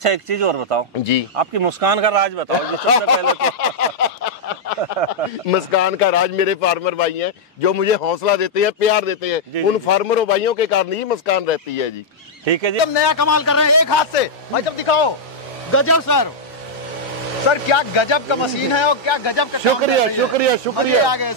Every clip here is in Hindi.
अच्छा एक चीज और बताओ जी, आपकी मुस्कान का राज बताओ जो सबसे पहले तो। मुस्कान का राज मेरे फार्मर भाई हैं जो मुझे हौसला देते हैं, प्यार देते हैं। जी, उन जी। फार्मरों भाइयों के कारण ही मुस्कान रहती है जी। ठीक है जी, एकदम नया कमाल कर रहे हैं एक हाथ से भाई, जब दिखाओ गजब सर। सर क्या गजब का मशीन है और क्या गजब का काम शुक्रिया कर रही है। शुक्रिया मजे शुक्रिया। आ गए।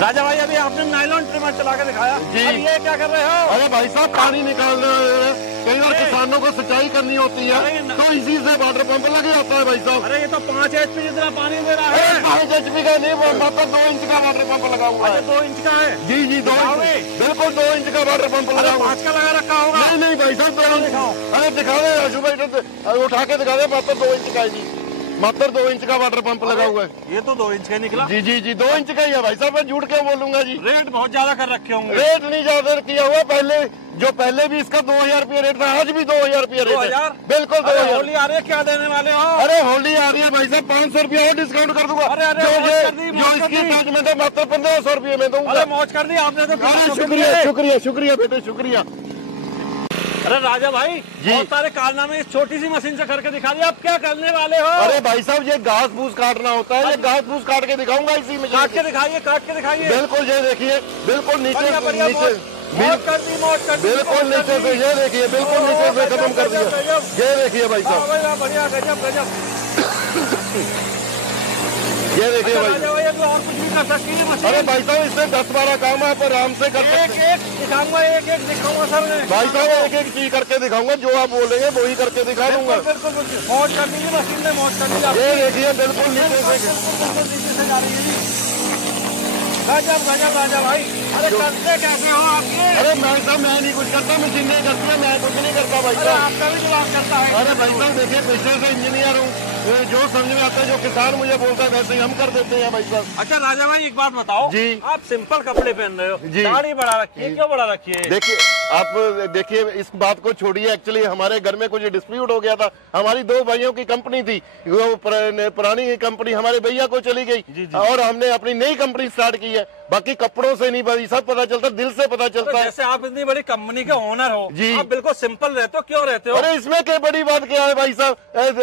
राजा भाई अभी आपने नायलॉन ट्रिमर चला के दिखाया जी। अब ये क्या कर रहे हो? अरे भाई साहब पानी निकालना है, कई बार अरे। किसानों को सिंचाई करनी होती है अरे न- तो इसी से वाटर पंप लगे जाता है भाई साहब। अरे ये तो 5 HP जितना पानी दे रहा अरे है। 5 HP का नहीं, मात्र 2 इंच का वाटर पंप लगा हुआ अच्छा है। 2 इंच का है। जी जी 2 दिखाओगे? इंच, बिल्कुल 2 इंच का वाटर पंप लगा अरे हुआ है। 5 का लगा रखा होगा। नहीं नहीं भाई साहब 2 इंच। दिखाओ। अरे दिखा दे अशु भाई, उठा के दिखा दे, मात्र 2 इंच का है जी, मात्र 2 इंच का वाटर पंप लगा हुआ है। ये तो 2 इंच का निकला। जी जी जी 2 इंच का ही है भाई साहब, मैं झूठ क्यों बोलूंगा जी। रेट बहुत ज्यादा कर रखे होंगे। रेट नहीं ज्यादा किया हुआ, पहले भी इसका 2000 रुपया रेट था, आज भी 2000 रुपया रेट है। 2000? बिल्कुल अरे 2000। होली आ रही है, क्या देने वाले हो? अरे होली आ रही है भाई साहब, 500 रुपया और डिस्काउंट कर दूंगा। अरे, अरे, जो मौज ये कर दी, जो मौज कर इसकी दी। अटैचमेंट है मात्र 1500 रुपये में दूंगा। अरे मौज कर दी आपने तो। अरे किसानों के शुक्रिया लिए। शुक्रिया शुक्रिया बेटे शुक्रिया। अरे राजा भाई जी। बहुत सारे कारनामे इस छोटी सी मशीन से करके दिखा दिया, आप क्या करने वाले हो? अरे भाई साहब ये घास फूस काटना होता है, ये घास फूस काट के दिखाऊंगा इसी में। काट के दिखाइए, काट के दिखाइए। बिल्कुल ये देखिए, बिल्कुल नीचे बढ़िया बढ़िया, नीचे मौज कर दी, मौज कर दी, बिल्कुल मौज कर नीचे से, दी। ये देखिए बिल्कुल नीचे से खत्म कर दिया। गजब। ये देखिए भाई वाह साहब, भाई वाह, बढ़िया, गजब गजब। ये देखिए अच्छा भाई। राजा भाई अभी और कुछ भी कर सकती है मशीन? अरे भाई साहब इससे 10-12 काम आप आराम से कर एक सकते हैं। एक दिखाऊंगा, एक एक दिखाऊंगा सर मैं। भाई साहब एक एक चीज करके दिखाऊंगा, जो आप बोलेंगे वो ही करके दिखा दूंगा। बिल्कुल बिल्कुल बिल्कुल। मौज कर दी मशीन ने, मौज कर दी आपकी। ये देखिए बिल्कुल नीचे से। बिल्कुल नीचे से जा रही है जी। गजब गजब राजा भाई, अरे करते कैसे हो आप ये? अरे मैं साहब मैं नहीं कुछ करता, मशीन नहीं करती है, मैं कुछ नहीं करता भाई अरे साहब। आपका भी जवाब करता है। अरे भाई साहब देखिए पेशे से इंजीनियर हूँ, जो समझ में आता है, जो किसान मुझे बोलता है वैसे ही हम कर देते हैं भाई साहब। अच्छा राजा भाई एक बात बताओ जी। आप सिंपल कपड़े पहन रहे हो, जी। दाढ़ी बढ़ा रखी है, क्यों बढ़ा रखी है? देखिए आप देखिए इस बात को छोड़िए, एक्चुअली हमारे घर में कुछ डिस्प्यूट हो गया था। हमारी 2 भाइयों की कंपनी थी, वो पुरानी कंपनी हमारे भैया को चली गई और हमने अपनी नई कंपनी स्टार्ट की है। बाकी कपड़ों से नहीं भाई सब पता चलता, दिल से पता चलता है। जैसे आप इतनी बड़ी कंपनी के ओनर हो जी। आप बिल्कुल सिंपल रहते हो, क्यों रहते हो? अरे इसमें क्या बड़ी बात क्या है भाई साहब,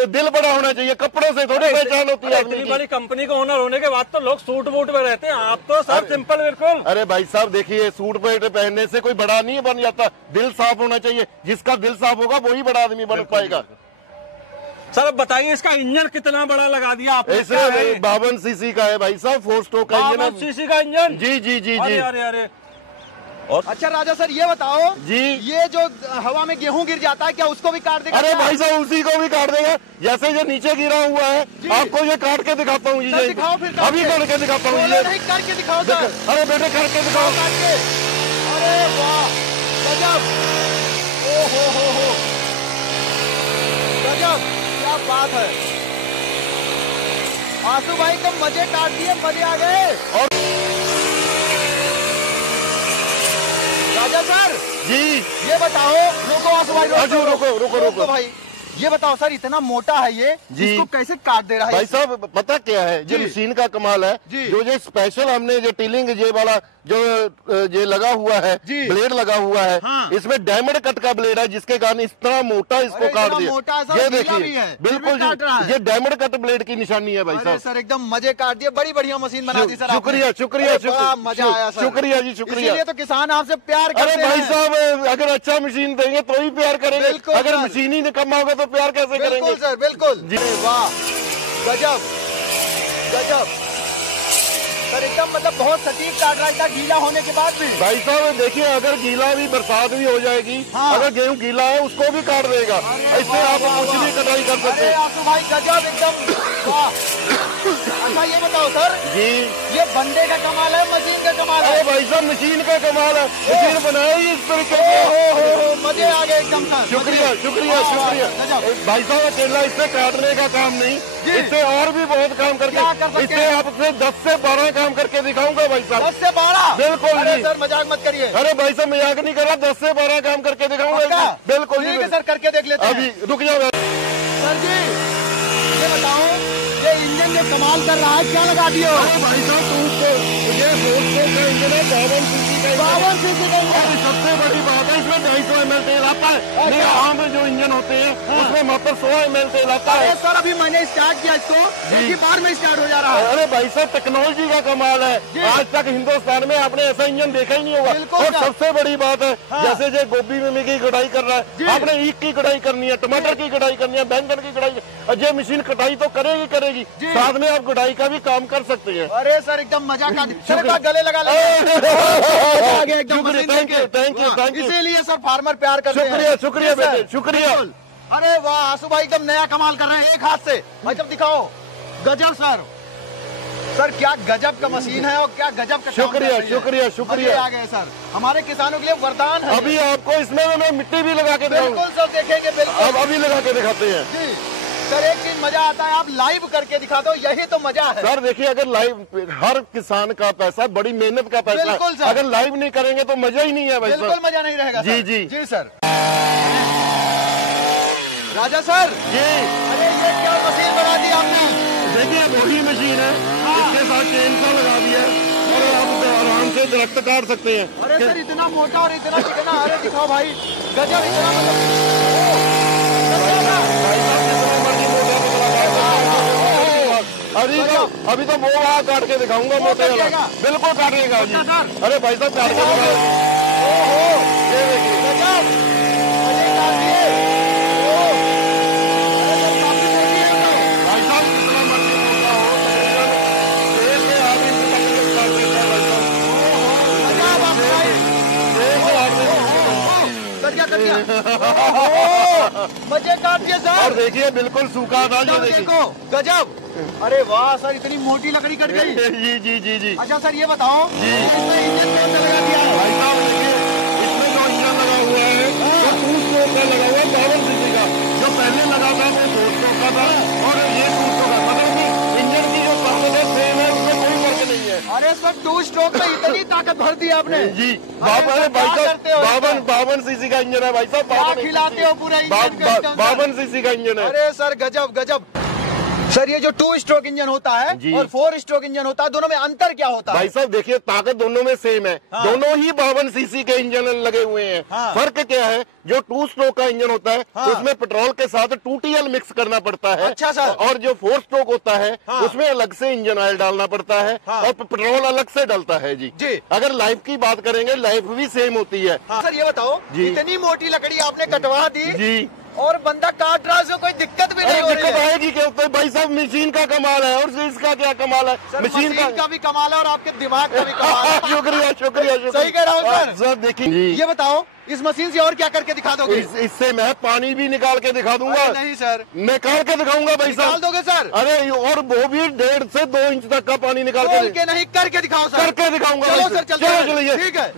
दिल बड़ा होना चाहिए, कपड़ों से थोड़ी पहचान होती है अरे आदमी इतनी की। बड़ी कंपनी के ओनर होने के बाद तो लोग सूट बूट में रहते हैं, आप तो सब सिंपल बिल्कुल। अरे भाई साहब देखिए सूट पैंट पहनने से कोई बड़ा नहीं बन जाता, दिल साफ होना चाहिए। जिसका दिल साफ होगा वही बड़ा आदमी बन पाएगा। सर अब बताइए इसका इंजन कितना बड़ा लगा दिया आपने? क्या है ऐसे ये? 52 सीसी का है भाई साहब, 4 स्ट्रोक का इंजन 52 सीसी का इंजन। जी जी जी अरे जी अरे अरे अच्छा राजा सर ये बताओ जी। ये जो हवा में गेहूं गिर जाता है क्या उसको भी काट देगा? अरे क्या? भाई साहब उसी को भी काट देगा, जैसे जो नीचे गिरा हुआ है। जी। आपको ये काट के दिखाता हूँ जी, सर दिखाओ फिर काट अभी के। करके दिखाता हूँ बोलो ये। नहीं, करके दिखाओ सर। अरे बेटे करके दिखाओ। काट के। अरे वाह गजब, ओ हो गजब, क्या बात है। आंसू भाई एकदम मजे काट दिए, मजे आ गए। और राजा सर जी ये बताओ, रुको आंसू भाई, राजू, रुको। भाई ये बताओ सर, इतना मोटा है ये, जी। इसको कैसे काट दे रहा है? भाई साहब पता क्या है, जो जी। मशीन का कमाल है, जी। जो ये स्पेशल हमने जो टीलिंग ये वाला जो ये लगा हुआ है, जी। ब्लेड लगा हुआ है, हाँ। इसमें डायमंड कट का ब्लेड है, जिसके कारण इतना मोटा इसको अरे काट इतना दिया। मोटा सर, ये ढीला भी देखिए है, फिर बिल्कुल भी काट रहा है। ये डायमंड कट ब्लेड की निशानी है भाई अरे साहब। सर एकदम मजे काट दिए, बड़ी बढ़िया मशीन बना दी सर आपने। शुक्रिया शुक्रिया अरे बड़ा मजा आया सर, शुक्रिया जी शुक्रिया। इसीलिए तो किसान आपसे प्यार करते अरे भाई हैं। साहब अगर अच्छा मशीन देंगे तो ही प्यार करेंगे, बिल्कुल अगर सर। मशीन ही निकम्मा होगा तो प्यार कैसे बिल्कुल करेंगे? सर बिल्कुल जी। अरे वाह गजब गजब सर, एकदम मतलब बहुत सटीक काट रहा था गीला होने के बाद भी। भाई साहब देखिए अगर गीला भी बरसात भी हो जाएगी, हाँ। अगर गेहूं गीला है उसको भी काट देगा, इससे आप कुछ भी कटाई कर सकते अरे हैं। आंसू भाई गजब एकदम वाह। अच्छा ये बताओ सर, जी ये बंदे का कमाल है मशीन का कमाल अरे है? भाई साहब मशीन का कमाल है, मशीन बनाई इस तरीके से। हो, मजे आ गए एकदम सर। शुक्रिया मजे। शुक्रिया वाह, वाह, शुक्रिया। गजब। भाई साहब अकेला इससे काटने का काम नहीं, जी। इससे और भी बहुत काम क्या कर करके सकते इससे हैं? आपसे 10 से 12 काम करके दिखाऊंगा भाई साहब। 10 से 12? बिल्कुल अरे जी। सर मजाक मत करिए। अरे भाई साहब मजाक नहीं कर रहा, 10 से 12 काम करके दिखाऊंगा। पक्का? बिल्कुल ठीक जी है सर, करके देख लेते हैं। अभी रुक जाओ। सर जी ये बताओ ये इंजन जो कमाल कर रहा है, क्या लगा दिए हो? भाई साहब ये 4 का इंजन है, 52 सीसी का 52 सीसी का इंजन। सबसे बड़ी बात है इसमें 250 ml तेल आता है। नहीं आम जो इंजन होते हैं उसमें मात्र 100 ml तेल आता है। सर अभी मैंने स्टार्ट किया इसको, एक ही बार में स्टार्ट हो जा रहा है। अरे भाई साहब टेक्नोलॉजी का कमाल है, आज तक हिंदुस्तान में आपने ऐसा इंजन देखा ही नहीं होगा। और सबसे बड़ी बात है जैसे जो गोभी में की कटाई कर रहा है, आपने ईख की कटाई करनी है, टमाटर की कटाई करनी है, बैंगन की कटाई, ये मशीन कटाई तो करेगी करेगी, साथ में आप कटाई का भी काम कर सकते हैं। अरे सर एकदम मजा का गले लगा थैंक यू। इसीलिए सर फार्मर प्यार करते हैं। शुक्रिया शुक्रिया बेटे शुक्रिया। अरे वाह आंसू भाई एकदम नया कमाल कर रहे हैं, एक हाथ से भाई जब दिखाओ, गजब सर। सर क्या गजब का मशीन है और क्या गजब का शुक्रिया शुक्रिया शुक्रिया। आ गए सर, हमारे किसानों के लिए वरदान है। अभी आपको इसमें मैं मिट्टी भी लगा के बिल्कुल सर देखेंगे, बिल्कुल अब अभी लगा के दिखाते हैं। जी सर एक चीज मजा आता है, आप लाइव करके दिखा दो, यही तो मजा है सर। देखिए अगर लाइव, हर किसान का पैसा, बड़ी मेहनत का पैसा, बिल्कुल सर। अगर लाइव नहीं करेंगे तो मजा ही नहीं है भाई। बिल्कुल मजा नहीं रहेगा। जी जी जी सर। राजा सर जी, अरे ये क्या मशीन बना दी आपने? देखिए वही मशीन है, इसके साथ चेन सा लगा दिया और आप आराम से दरख्त काट सकते हैं। अरे सर इतना मोटा और इतना चिकना, अरे दिखाओ भाई गजब, इतना अभी तो वो वहाँ काट के दिखाऊंगा मोटे वाला, बिल्कुल काटेगा जी। अरे भाई साहब काट के दिखाओ, ये देखिए गजब भाई साहब कितना मर्जी मोटा हो, तेल के आदमी काट देता है भाई साहब, कर दिया मजे काट दिए सर। और देखिए बिल्कुल सूखा था, ये देखो गजब। अरे वाह सर इतनी मोटी लकड़ी कट गई। जी जी जी जी। अच्छा सर ये बताओ इसमें इंजन कौन सा लगा दिया है? भाई साहब देखिए इसमें जो इंजन लगा हुआ है वो 2 स्ट्रोक का लगा हुआ है, 52 सीसी का। जो पहले लगा था वो 2 स्ट्रोक का था और ये 2 स्ट्रोक का, मतलब कि इंजन की जो ताकत है सेम है, उसमें कोई फर्क नहीं है। अरे सर 2 स्ट्रोक में इतनी ताकत भर दी आपने जी। भाई साहब 52 सीसी का इंजन है भाई साहब, क्या खिलाते हो पूरे इंजन को? 52 सीसी का इंजन है। अरे सर गजब गजब। सर ये जो 2 स्ट्रोक इंजन होता है और 4 स्ट्रोक इंजन होता है, दोनों में अंतर क्या होता है? भाई साहब देखिए ताकत दोनों में सेम है, दोनों ही 52 सीसी के इंजन लगे हुए हैं। फर्क क्या है, जो 2 स्ट्रोक का इंजन होता है उसमें पेट्रोल के साथ 2TL मिक्स करना पड़ता है। अच्छा सर। और जो 4 स्ट्रोक होता है उसमें अलग से इंजन ऑयल डालना पड़ता है और पेट्रोल अलग से डलता है जी। अगर लाइफ की बात करेंगे, लाइफ भी सेम होती है। सर ये बताओ इतनी मोटी लकड़ी आपने कटवा दी जी और बंदा काट रहा है, कोई दिक्कत भी नहीं हो रही है। दिक्कत आएगी क्या? तो भाई साहब मशीन का कमाल है और इसका क्या कमाल है? मशीन का भी कमाल है और आपके दिमाग का भी कमाल है। शुक्रिया शुक्रिया शुक्रिया। सही कह रहा हूँ सर। देखिए ये बताओ इस मशीन से और क्या करके दिखा दोगे? इससे मैं पानी भी निकाल के दिखा दूंगा। नहीं सर निकाल के दिखाऊंगा भाई साहब। निकाल दोगे सर? अरे और वो भी 1.5 से 2 इंच तक का पानी निकाल के नहीं करके दिखाओ सर। करके दिखाऊंगा। चलो सर चलिए ठीक है।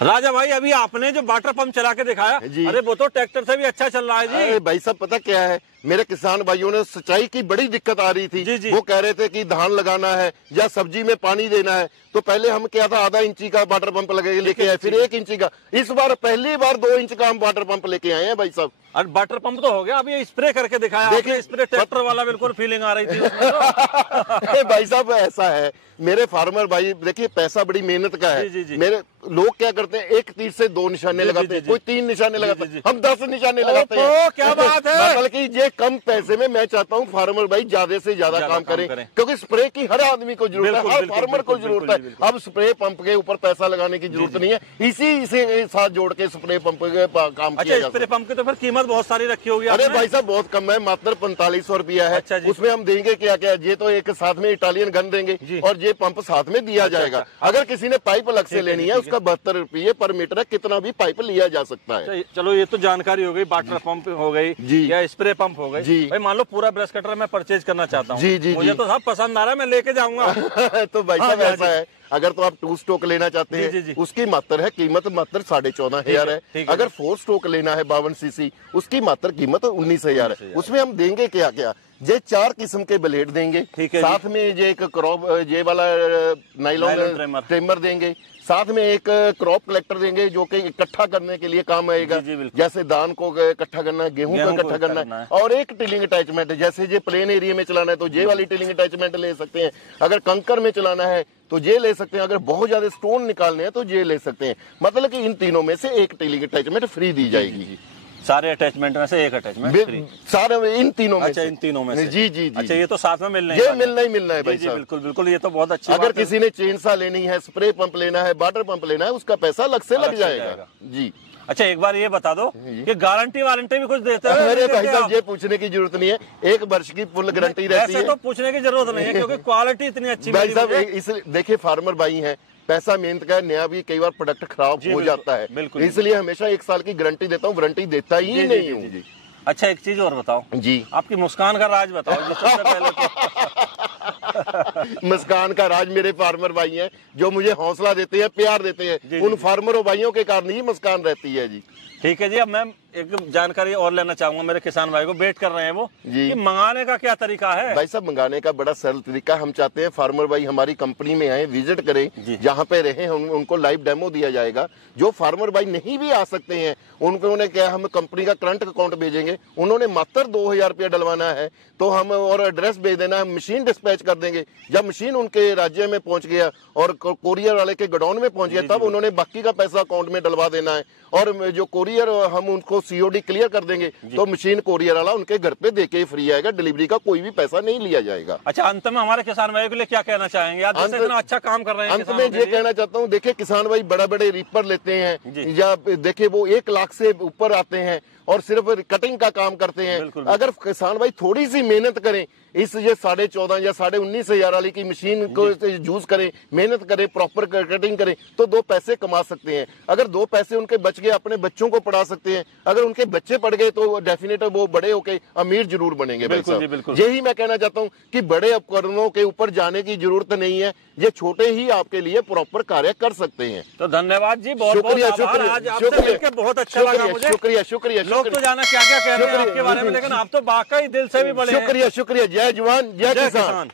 राजा भाई अभी आपने जो वाटर पंप चला के दिखाया, अरे वो तो ट्रैक्टर से भी अच्छा चल रहा है जी। अरे भाई साहब पता क्या है, मेरे किसान भाइयों ने सिंचाई की बड़ी दिक्कत आ रही थी। वो कह रहे थे कि धान लगाना है या सब्जी में पानी देना है, तो पहले हम क्या था आधा इंची का वाटर पंप लेके आए, फिर 1 इंची का। इस बार पहली बार 2 इंच का हम वाटर पंप लेके आए हैं भाई साहब। और वाटर पंप तो हो गया, अभी स्प्रे करके दिखाया। देखिए स्प्रे ट्रैक्टर वाला बिल्कुल फीलिंग आ रही थी उसमें तो। भाई साहब ऐसा है, मेरे फार्मर भाई देखिए पैसा बड़ी मेहनत का है। मेरे लोग क्या करते हैं, एक तीर से 2 निशाने लगाते हैं, कोई 3 निशाने लगाते हैं, हम 10 निशाने लगाते हैं। क्या बात है। बल्कि ये कम पैसे में मैं चाहता हूँ फार्मर भाई ज्यादा से ज्यादा काम करें, क्योंकि स्प्रे की हर आदमी को जरूरत है, हर फार्मर को जरूरत है। अब स्प्रे पंप के ऊपर पैसा लगाने की जरूरत नहीं है, इसी से साथ जोड़ के स्प्रे पंप के काम किया जाता है। स्प्रे पंप की तो फिर कीमत बहुत सारी रखी होगी। अरे भाई साहब बहुत कम है, मात्र 4500 रुपया है। उसमें हम देंगे क्या क्या, ये तो एक साथ में इटालियन गन देंगे और ये पंप साथ में दिया जाएगा। अगर किसी ने पाइप अलग से लेनी है उसका 72 रुपये पर मीटर, कितना भी पाइप लिया जा सकता है। चलो ये तो जानकारी हो गई, वाटर पंप हो गई या स्प्रे पंप हो गई। भाई मान लो पूरा ब्रश कटर मैं परचेज करना चाहता हूँ, मुझे तो सब पसंद आ रहा है, मैं लेके जाऊंगा। तो भाई साहब ऐसा है, अगर तो आप 2 स्ट्रोक लेना चाहते हैं उसकी मात्र है कीमत मात्र 14,500 है। अगर 4 स्ट्रोक लेना है 52 सीसी उसकी मात्र कीमत 19,000 है। उसमें हम देंगे क्या क्या, ये 4 किस्म के ब्लेड देंगे, साथ में ये एक क्रॉप ये वाला नाइलॉन ट्रिमर देंगे, साथ में एक क्रॉप कलेक्टर देंगे जो कि इकट्ठा करने के लिए काम आएगा। जैसे धान को इकट्ठा करना है, गेहूं को इकट्ठा करना है, और एक टिलिंग अटैचमेंट, जैसे ये प्लेन एरिया में चलाना है तो ये वाली टिलिंग अटैचमेंट ले सकते हैं, अगर कंकर में चलाना है तो ये ले सकते हैं, अगर बहुत ज्यादा स्टोन निकालने हैं तो ये ले सकते हैं। मतलब कि इन तीनों में से एक टिलिंग अटैचमेंट फ्री दी जाएगी। सारे अटैचमेंट में से एक अटैचमेंट फ्री, सारे इन तीनों में। अच्छा, इन तीनों में से। जी जी जी। अच्छा, ये तो साथ में मिलना ये मिलना ही मिलना है भाई साहब। बिल्कुल बिल्कुल, ये तो बहुत अच्छी अगर किसी ने चेनसा लेनी है, स्प्रे पंप लेना है, वाटर पंप लेना है, उसका पैसा अलग से लग जाएगा जी। अच्छा, एक बार ये बता दो कि गारंटी वारंटी भी कुछ देते हैं? अरे भाई साहब, ये पूछने की जरूरत नहीं है, 1 वर्ष की फुल गारंटी रहती है। तो पूछने की जरूरत नहीं है क्योंकि क्वालिटी इतनी अच्छी भाई साहब। इसलिए देखिए, फार्मर भाई हैं, पैसा मेहनत का नया भी कई बार प्रोडक्ट खराब हो जाता है, इसलिए हमेशा 1 साल की गारंटी देता हूँ, वारंटी देता ही नहीं हूँ। अच्छा, एक चीज और बताओ जी, आपकी मुस्कान का राज बताओ जी सबसे पहले तो। मुस्कान का राज मेरे फार्मर भाई हैं जो मुझे हौसला देते हैं, प्यार देते हैं, उन फार्मरों भाइयों के कारण ही मुस्कान रहती है जी। ठीक है जी। अब मैं एक जानकारी और लेना चाहूंगा, मेरे किसान भाई को वेट कर रहे हैं वो कि मंगाने का क्या तरीका है? भाई साहब, मंगाने का बड़ा सरल तरीका, हम चाहते हैं फार्मर भाई हमारी कंपनी में आए, विजिट करें, जहाँ पे रहे उनको लाइव डेमो दिया जाएगा। जो फार्मर भाई नहीं भी आ सकते हैं उन्होंने क्या, हम कंपनी का करंट अकाउंट भेजेंगे, उन्होंने मात्र 2000 रुपया डलवाना है तो हम, और एड्रेस भेज देना है, मशीन डिस्पैच कर देंगे। जब मशीन उनके राज्य में पहुंच गया और कोरियर वाले के गोडाउन में पहुंच गया, तब उन्होंने बाकी का पैसा अकाउंट में डलवा देना है, और जो कोरियर हम उनको COD क्लियर कर देंगे तो मशीन कोरियर वाला उनके घर पे देके फ्री आएगा, डिलीवरी का कोई भी पैसा नहीं लिया जाएगा। अच्छा, अंत में हमारे किसान भाई के लिए क्या कहना चाहेंगे? आप जैसे इतना अच्छा काम कर रहे हैं, अंत में ये कहना चाहता हूँ, देखिए किसान भाई बड़ा बड़े रीपर लेते हैं या देखिए वो 1 लाख से यूपर आते हैं और सिर्फ कटिंग का काम करते हैं। अगर किसान भाई थोड़ी सी मेहनत करें, इस ये 14.5 या 19,500 वाली की मशीन को यूज करें, मेहनत करें, प्रॉपर कटिंग करें तो 2 पैसे कमा सकते हैं। अगर 2 पैसे उनके बच गए, अपने बच्चों को पढ़ा सकते हैं। अगर उनके बच्चे पढ़ गए तो डेफिनेट वो बड़े होके अमीर जरूर बनेंगे। भाई साहब, यही मैं कहना चाहता हूँ कि बड़े उपकरणों के ऊपर जाने की जरूरत नहीं है, ये छोटे ही आपके लिए प्रॉपर कार्य कर सकते हैं। तो धन्यवाद जी, बहुत शुक्रिया, बहुत अच्छा लगा मुझे। शुक्रिया शुक्रिया। लोग तो जाना क्या क्या कहते हैं आपके बारे में, लेकिन आप तो वाकई दिल से भी बड़े हैं। शुक्रिया शुक्रिया। जय जवान जय किसान।